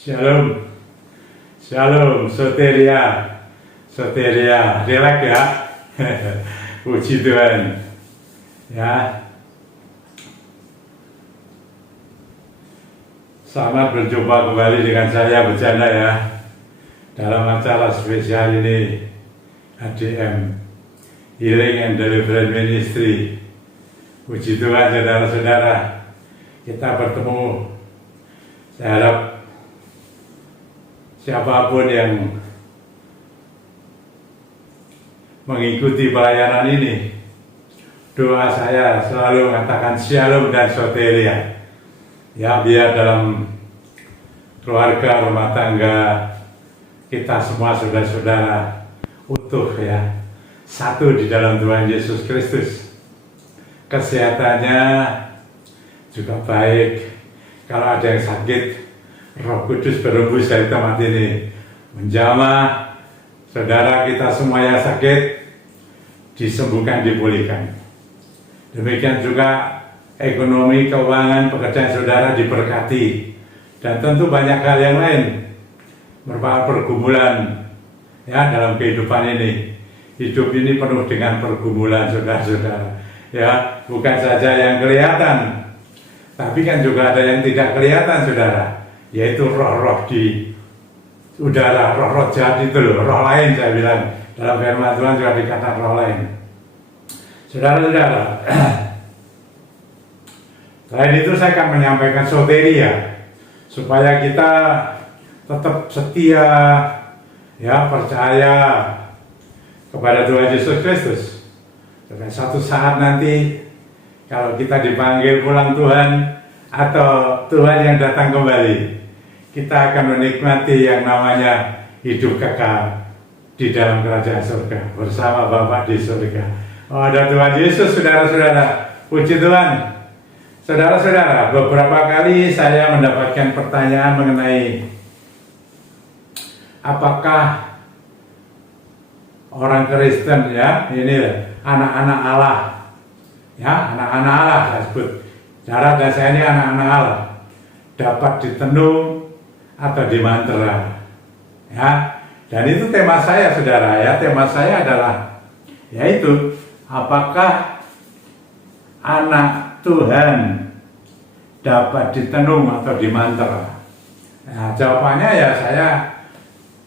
Shalom, shalom, soteria, relax ya. Puji Tuhan. Ya. Selamat berjumpa kembali dengan saya Bercanda ya. Dalam acara spesial ini HDM, Healing and Deliverance Ministry. Puji Tuhan saudara-saudara, kita bertemu. Saya harap siapapun yang mengikuti pelayanan ini, doa saya selalu mengatakan shalom dan soteria. Ya, biar dalam keluarga, rumah tangga kita semua saudara-saudara utuh ya, satu di dalam Tuhan Yesus Kristus. Kesehatannya juga baik. Kalau ada yang sakit, Roh Kudus berembus dari tempat ini, menjamah saudara kita semua yang sakit, disembuhkan, dipulihkan. Demikian juga ekonomi, keuangan, pekerjaan saudara diberkati, dan tentu banyak hal yang lain merupakan pergumulan ya dalam kehidupan ini. Hidup ini penuh dengan pergumulan saudara-saudara. Ya, bukan saja yang kelihatan, tapi kan juga ada yang tidak kelihatan saudara, yaitu roh-roh di udara, roh-roh jahat itu loh, roh lain saya bilang. Dalam firman Tuhan juga dikatakan roh lain. Saudara-saudara, selain itu saya akan menyampaikan soteria, supaya kita tetap setia, ya, percaya kepada Tuhan Yesus Kristus. Dan satu saat nanti, kalau kita dipanggil pulang Tuhan, atau Tuhan yang datang kembali, kita akan menikmati yang namanya hidup kekal di dalam kerajaan surga bersama Bapa di surga. Oh, ada Tuhan Yesus, saudara-saudara. Puji Tuhan. Saudara-saudara, beberapa kali saya mendapatkan pertanyaan mengenai apakah orang Kristen ya, ini anak-anak Allah, ya, anak-anak Allah saya sebut. Darat dan saya ini anak-anak Allah, dapat ditenung atau dimantra, ya. Dan itu tema saya, saudara, ya. Tema saya adalah, yaitu apakah anak Tuhan dapat ditenung atau dimantra? Nah, jawabannya ya saya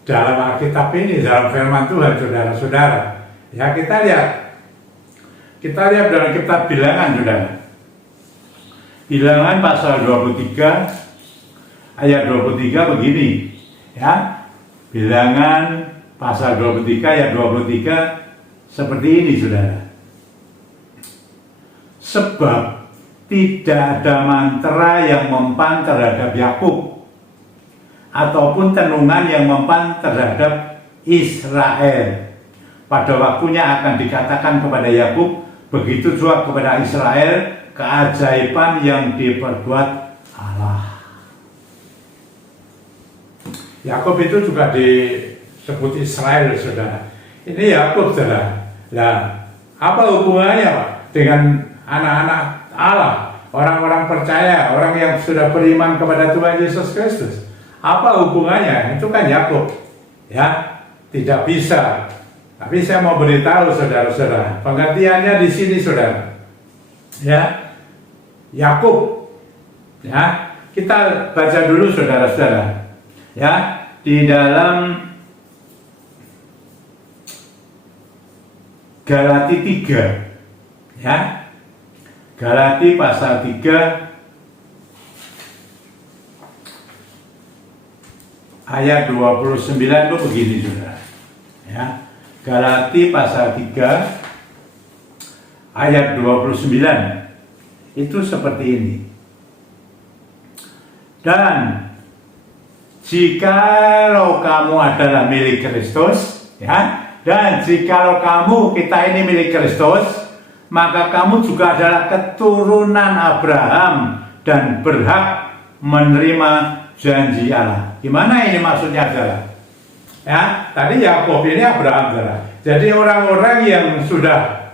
dalam Alkitab ini, dalam firman Tuhan, saudara-saudara. Ya, kita lihat dalam kitab Bilangan, saudara. Bilangan pasal 23 ayat 23 begini, ya. Bilangan pasal 23 ayat 23 seperti ini, saudara. Sebab tidak ada mantra yang mempan terhadap Yakub, ataupun tenungan yang mempan terhadap Israel. Pada waktunya akan dikatakan kepada Yakub, begitu juga kepada Israel, keajaiban yang diperbuat Allah. Yakub itu juga disebut Israel, saudara. Ini Yakub, saudara. Nah, apa hubungannya Pak dengan anak-anak Allah, orang-orang percaya, orang yang sudah beriman kepada Tuhan Yesus Kristus? Apa hubungannya? Itu kan Yakub, ya, tidak bisa. Tapi saya mau beritahu saudara-saudara, pengertiannya di sini, saudara. Ya, Yakub, ya, kita baca dulu saudara-saudara, ya, di dalam Galati 3, ya, Galati pasal 3 ayat 29 itu begini, saudara, ya. Galati pasal 3 ayat 29 itu seperti ini. Dan jikalau kamu adalah milik Kristus, ya, dan jikalau kamu, kita ini milik Kristus, maka kamu juga adalah keturunan Abraham dan berhak menerima janji Allah. Gimana ini maksudnya, saudara? Ya, tadi Yakub ini Abraham, saudara. Jadi orang-orang yang sudah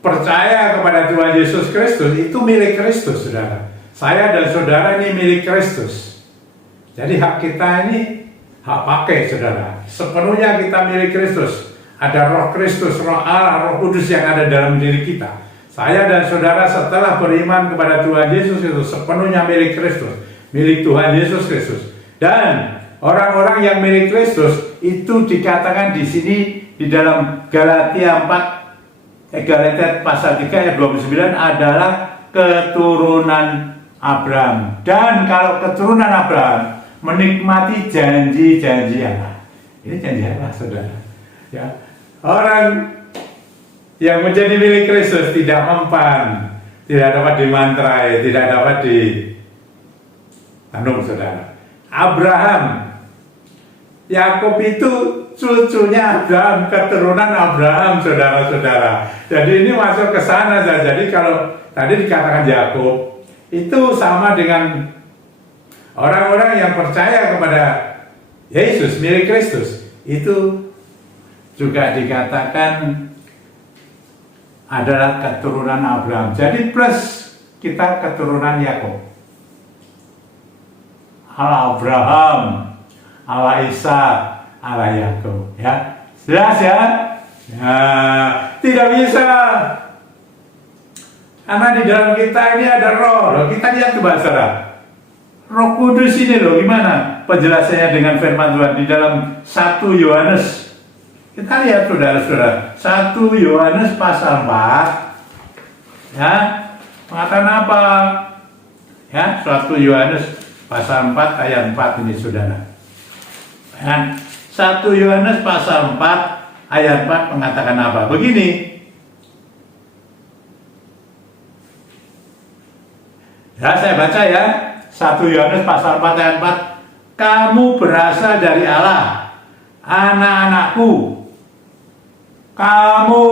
percaya kepada Tuhan Yesus Kristus itu milik Kristus, saudara. Saya dan saudara ini milik Kristus. Jadi hak kita ini hak pakai, saudara. Sepenuhnya kita milik Kristus. Ada Roh Kristus, Roh Allah, Roh Kudus yang ada dalam diri kita. Saya dan saudara setelah beriman kepada Tuhan Yesus itu sepenuhnya milik Kristus, milik Tuhan Yesus Kristus. Dan orang-orang yang milik Kristus itu dikatakan di sini di dalam Galatia pasal 3 ayat 29 adalah keturunan Abraham. Dan kalau keturunan Abraham menikmati janji-janji Allah. Ini janji Allah, saudara. Ya, orang yang menjadi milik Kristus tidak mempan, tidak dapat dimantrai, tidak dapat ditanung, saudara. Abraham, Yakub itu cucunya Abraham, keturunan Abraham, saudara-saudara. Jadi ini masuk ke sana saja. Jadi kalau tadi dikatakan Yakub, itu sama dengan orang-orang yang percaya kepada Yesus, milik Kristus. Itu juga dikatakan adalah keturunan Abraham. Jadi plus kita keturunan Yakub. Allah Abraham, Allah Isa, Allah Yakub. Ya, jelas ya? Ya, tidak bisa. Karena di dalam kita ini ada roh. Kita lihat coba, saudara. Roh Kudus ini loh, gimana penjelasannya dengan firman Tuhan di dalam 1 Yohanes. Kita lihat, saudara-saudara, 1 Yohanes pasal 4, ya, mengatakan apa? Ya, 1 Yohanes pasal 4 ayat 4 ini, saudara. Ya, 1 Yohanes pasal 4 ayat 4 mengatakan apa? Begini. Ya, saya baca ya. 1 Yohanes pasal 4 ayat 4. Kamu berasal dari Allah, anak-anakku. Kamu,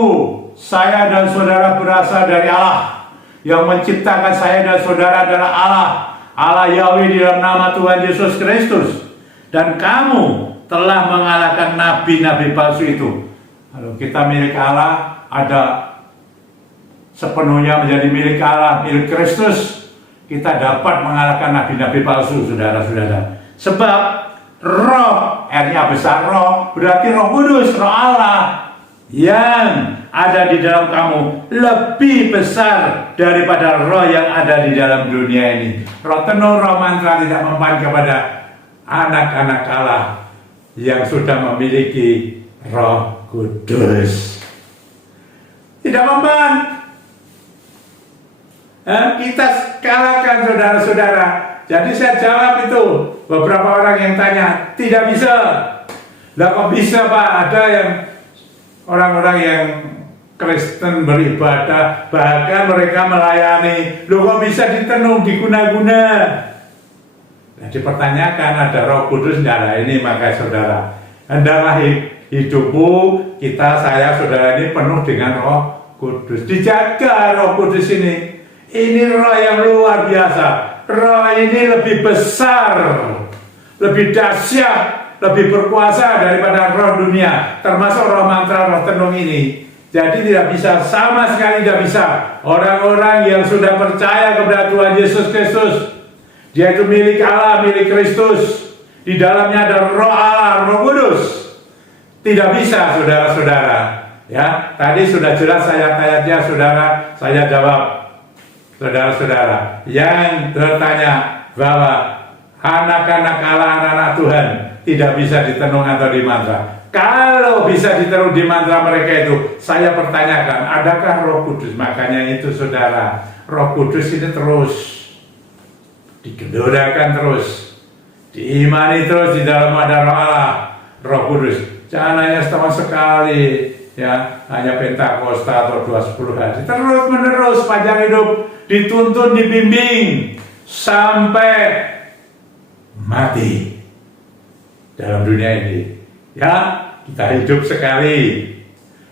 saya dan saudara berasal dari Allah. Yang menciptakan saya dan saudara adalah Allah. Allah Yahweh di dalam nama Tuhan Yesus Kristus. Dan kamu telah mengalahkan nabi-nabi palsu itu. Kalau kita milik Allah, ada sepenuhnya menjadi milik Allah, milik Kristus. Kita dapat mengalahkan nabi-nabi palsu, saudara-saudara. Sebab roh, R-nya besar roh, berarti Roh Kudus, Roh Allah yang ada di dalam kamu lebih besar daripada roh yang ada di dalam dunia ini. Roh tenung, roh mantra tidak mempan kepada anak-anak Allah yang sudah memiliki Roh Kudus. Tidak mempan. Kita kalahkan, saudara-saudara. Jadi saya jawab itu. Beberapa orang yang tanya, tidak bisa. Lah kok bisa, Pak? Ada yang orang-orang yang Kristen beribadah, bahkan mereka melayani. Loh, kok bisa ditenung, diguna-guna? Nah, dipertanyakan, ada Roh Kudus enggak? Nah, ini maka saudara, hendaklah hidupmu, kita, saya, saudara ini penuh dengan Roh Kudus. Dijaga Roh Kudus ini. Ini roh yang luar biasa. Roh ini lebih besar, lebih dahsyat, lebih berkuasa daripada roh dunia, termasuk roh mantra, roh tenung ini. Jadi tidak bisa, sama sekali tidak bisa. Orang-orang yang sudah percaya kepada Tuhan Yesus Kristus, dia itu milik Allah, milik Kristus. Di dalamnya ada roh Allah, Roh Kudus. Tidak bisa, saudara-saudara. Ya, tadi sudah jelas ayat-ayatnya, saudara. Saya jawab. Saudara-saudara yang bertanya bahwa anak-anak Allah, anak-anak Tuhan tidak bisa ditenung atau dimantra. Kalau bisa ditenung dimantra mereka itu, saya pertanyakan, adakah Roh Kudus? Makanya itu, saudara, Roh Kudus ini terus digelorakan, terus diimani, terus di dalam ada Roh Allah, Roh Kudus. Jangan hanya setahun sekali, ya, hanya Pentakosta atau 2-10 hari. Terus menerus panjang hidup, dituntun, dibimbing sampai mati dalam dunia ini. Ya, kita hidup sekali,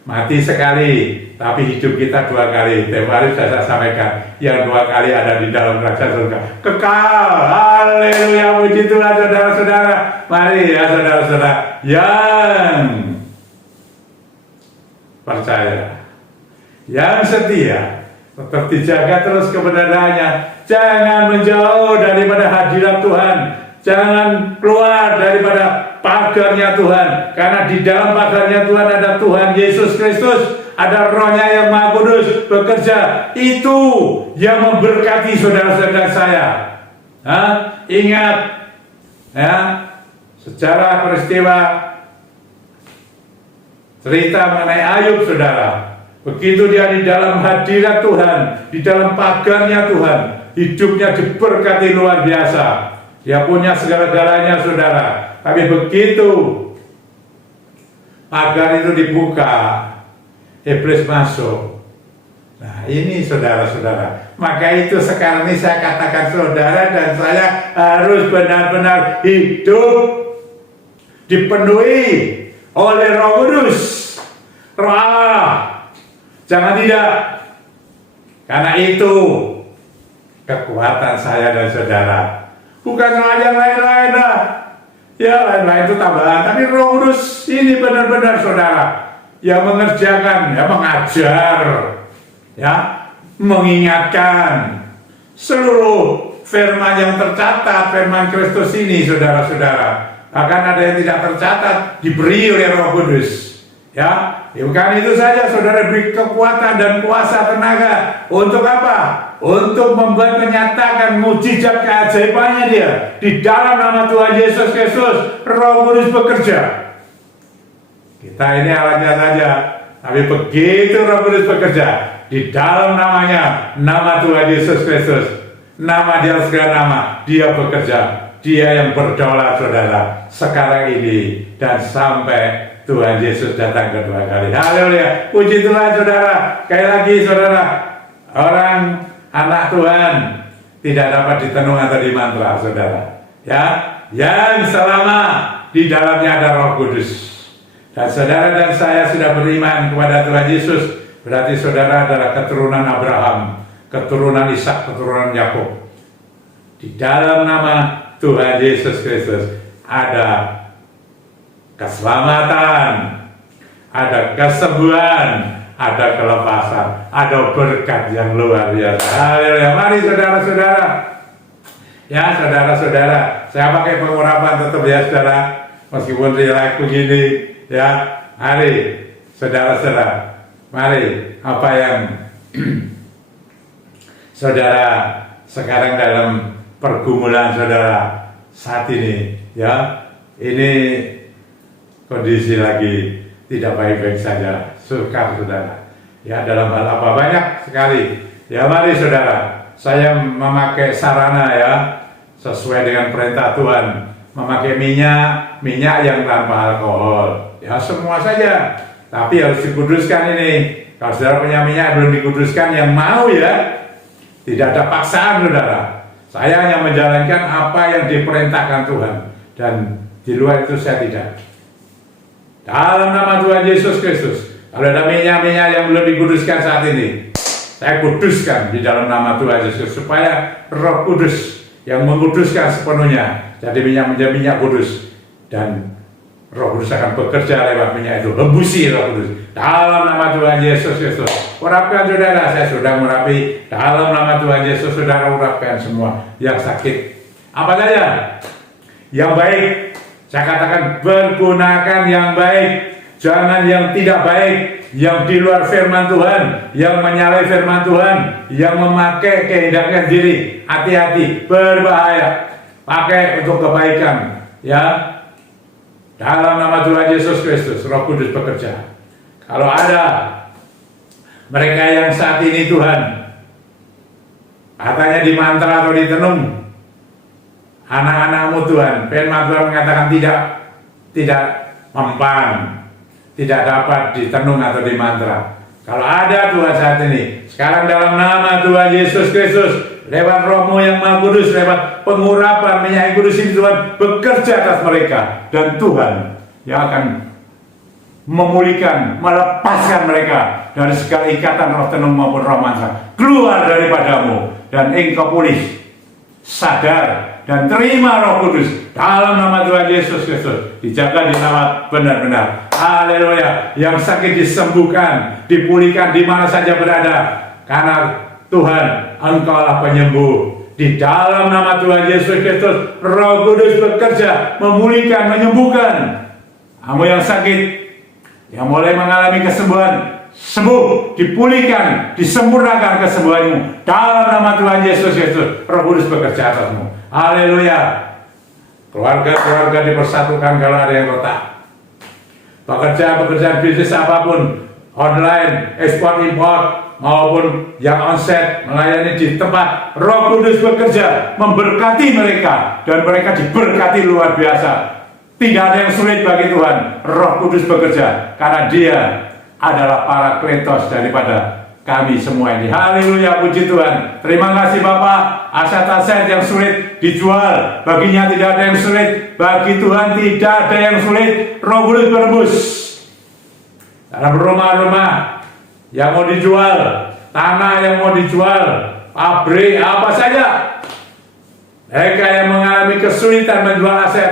mati sekali, tapi hidup kita 2 kali. Tiap hari sudah saya sampaikan, yang 2 kali ada di dalam kerajaan surga kekal. Haleluya, puji Tuhan, saudara-saudara. Mari ya, saudara-saudara yang percaya, yang setia, tetap dijaga terus kebenarannya. Jangan menjauh daripada hadirat Tuhan. Jangan keluar daripada pagarnya Tuhan, karena di dalam pagarnya Tuhan ada Tuhan Yesus Kristus, ada Roh-Nya yang Maha Kudus bekerja. Itu yang memberkati saudara-saudara saya. Ingat, ya, sejarah peristiwa cerita mengenai Ayub, saudara. Begitu dia di dalam hadirat Tuhan, di dalam pagarnya Tuhan, hidupnya diberkati luar biasa. Dia punya segala-galanya, saudara. Tapi begitu pagar itu dibuka, iblis masuk. Nah, ini saudara-saudara. Maka itu sekarang ini saya katakan saudara dan saya harus benar-benar hidup dipenuhi oleh Roh Kudus, Roh Allah. Jangan tidak. Karena itu kekuatan saya dan saudara. Bukan yang lain-lain lah. Ya, lain-lain itu tambahan. Tapi Roh Kudus ini benar-benar saudara yang mengerjakan, ya, mengajar, ya, mengingatkan seluruh firman yang tercatat, firman Kristus ini, saudara-saudara. Bahkan ada yang tidak tercatat diberi oleh Roh Kudus. Ya, bukan itu saja, saudara, beri kekuatan dan kuasa tenaga. Untuk apa? Untuk membuat menyatakan mujizat keajaibannya dia. Di dalam nama Tuhan Yesus Kristus, Roh Kudus bekerja. Kita ini alatnya saja, tapi begitu Roh Kudus bekerja, di dalam namanya, nama Tuhan Yesus Kristus, nama dia segala nama, dia bekerja. Dia yang berdaulat, saudara, sekarang ini dan sampai Tuhan Yesus datang kedua kali. Haleluya, puji Tuhan, saudara. Sekali lagi, saudara, orang anak Tuhan tidak dapat ditenung atau dimantra, saudara. Ya, yang selama di dalamnya ada Roh Kudus. Dan saudara dan saya sudah beriman kepada Tuhan Yesus, berarti saudara adalah keturunan Abraham, keturunan Ishak, keturunan Yakub. Di dalam nama Tuhan Yesus Kristus ada keselamatan, ada kesembuhan, ada kelepasan, ada berkat yang luar biasa. Haleluya. Mari saudara-saudara, ya, saudara-saudara, saya pakai pengurapan tetap ya, saudara, meskipun relax begini, ya. Mari saudara-saudara, mari apa yang saudara sekarang dalam pergumulan saudara saat ini, ya, ini kondisi lagi tidak baik-baik saja, sukar, saudara. Ya, dalam hal apa banyak sekali. Ya, mari saudara, saya memakai sarana, ya, sesuai dengan perintah Tuhan, memakai minyak yang tanpa alkohol. Ya, semua saja. Tapi harus dikuduskan ini. Kalau saudara punya minyak belum dikuduskan, yang mau, ya, tidak ada paksaan, saudara. Saya hanya menjalankan apa yang diperintahkan Tuhan, dan di luar itu saya tidak. Dalam nama Tuhan Yesus Kristus, kalau ada minyak-minyak yang belum dikuduskan saat ini, saya kuduskan di dalam nama Tuhan Yesus, supaya Roh Kudus yang menguduskan sepenuhnya, jadi minyak menjadi minyak kudus, dan Roh Kudus akan bekerja lewat minyak itu, hembusi Roh Kudus dalam nama Tuhan Yesus Kristus. Urapkan, saudara, saya sudah murapi dalam nama Tuhan Yesus. Saudara urapkan semua yang sakit, apa saja yang baik. Saya katakan pergunakan yang baik, jangan yang tidak baik, yang di luar firman Tuhan, yang menyalahi firman Tuhan, yang memakai kehendaknya diri. Hati-hati, berbahaya. Pakai untuk kebaikan, ya. Dalam nama Tuhan Yesus Kristus, Roh Kudus bekerja. Kalau ada mereka yang saat ini, Tuhan, katanya dimantra atau ditenung, anak-anakmu, Tuhan, firman Tuhan mengatakan tidak mempan, tidak dapat ditenung atau dimantra. Kalau ada, Tuhan, saat ini, sekarang dalam nama Tuhan Yesus Kristus, lewat Roh-Mu yang Maha Kudus, lewat pengurapan minyak yang kudus ini, Tuhan, bekerja atas mereka, dan Tuhan yang akan memulihkan, melepaskan mereka dari segala ikatan roh tenung maupun roh mansa. Keluar daripadamu, dan engkau pulih, sadar, dan terima Roh Kudus dalam nama Tuhan Yesus Kristus. Dijaga, dirawat benar-benar. Haleluya. Yang sakit disembuhkan, dipulihkan di mana saja berada, karena Tuhan, Engkaulah penyembuh. Di dalam nama Tuhan Yesus Kristus, Roh Kudus bekerja, memulihkan, menyembuhkan. Kamu yang sakit, yang mulai mengalami kesembuhan, sembuh, dipulihkan, disempurnakan kesembuhanmu. Dalam nama Tuhan Yesus Kristus, Roh Kudus bekerja atasmu. Haleluya. Keluarga-keluarga dipersatukan kalau ada yang retak. Pekerjaan-pekerjaan bisnis apapun, online, ekspor impor, maupun yang onset, melayani di tempat, Roh Kudus bekerja, memberkati mereka, dan mereka diberkati luar biasa. Tidak ada yang sulit bagi Tuhan. Roh Kudus bekerja, karena Dia adalah Parakletos daripada kami semua ini. Haleluya, puji Tuhan. Terima kasih Bapak. Aset-aset yang sulit dijual, baginya tidak ada yang sulit. Bagi Tuhan tidak ada yang sulit. Roh Kudus berembus dalam rumah-rumah yang mau dijual, tanah yang mau dijual, pabrik, apa saja. Mereka yang mengalami kesulitan menjual aset,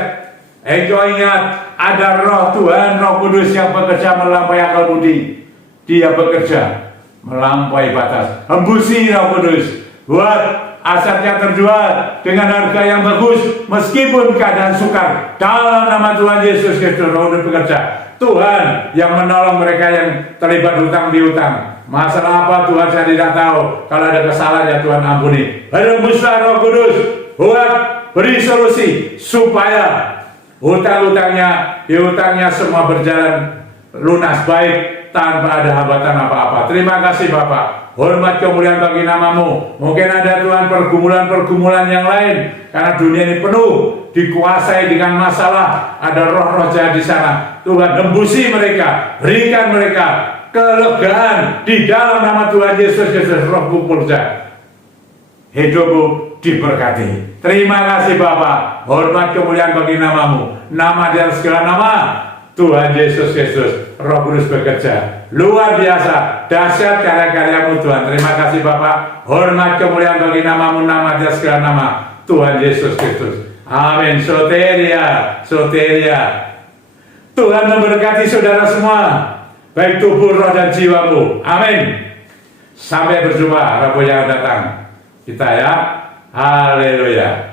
engkau ingat, ada Roh Tuhan, Roh Kudus yang bekerja melampaui akal budi. Dia bekerja melampaui batas. Hembusi Roh Kudus, buat asetnya terjual dengan harga yang bagus, meskipun keadaan sukar. Dalam nama Tuhan Yesus Kristus, Roh Kudus bekerja. Tuhan yang menolong mereka yang terlibat hutang piutang. Masalah apa Tuhan saya tidak tahu. Kalau ada kesalahan ya Tuhan ampuni. Hembuslah Roh Kudus, buat beri solusi supaya hutang-hutangnya, piutangnya semua berjalan lunas baik tanpa ada hambatan apa-apa. Terima kasih Bapak. Hormat kemuliaan bagi namamu. Mungkin ada Tuhan pergumulan-pergumulan yang lain, karena dunia ini penuh dikuasai dengan masalah. Ada roh-roh jahat di sana. Tuhan hembusi mereka, berikan mereka kelegaan di dalam nama Tuhan Yesus Kristus. Roh bekerja, hidupmu diberkati. Terima kasih Bapa. Hormat kemuliaan bagi namamu. Nama dan segala nama Tuhan Yesus Kristus. Roh Kudus bekerja luar biasa, dahsyat karya-karyamu Tuhan. Terima kasih Bapa. Hormat kemuliaan bagi namamu, nama dan segala nama Tuhan Yesus Kristus. Amin. Soteria, soteria. Tuhan memberkati saudara semua, baik tubuh, roh, dan jiwamu. Amin. Sampai berjumpa Rabu yang datang. Kita ya. Haleluya.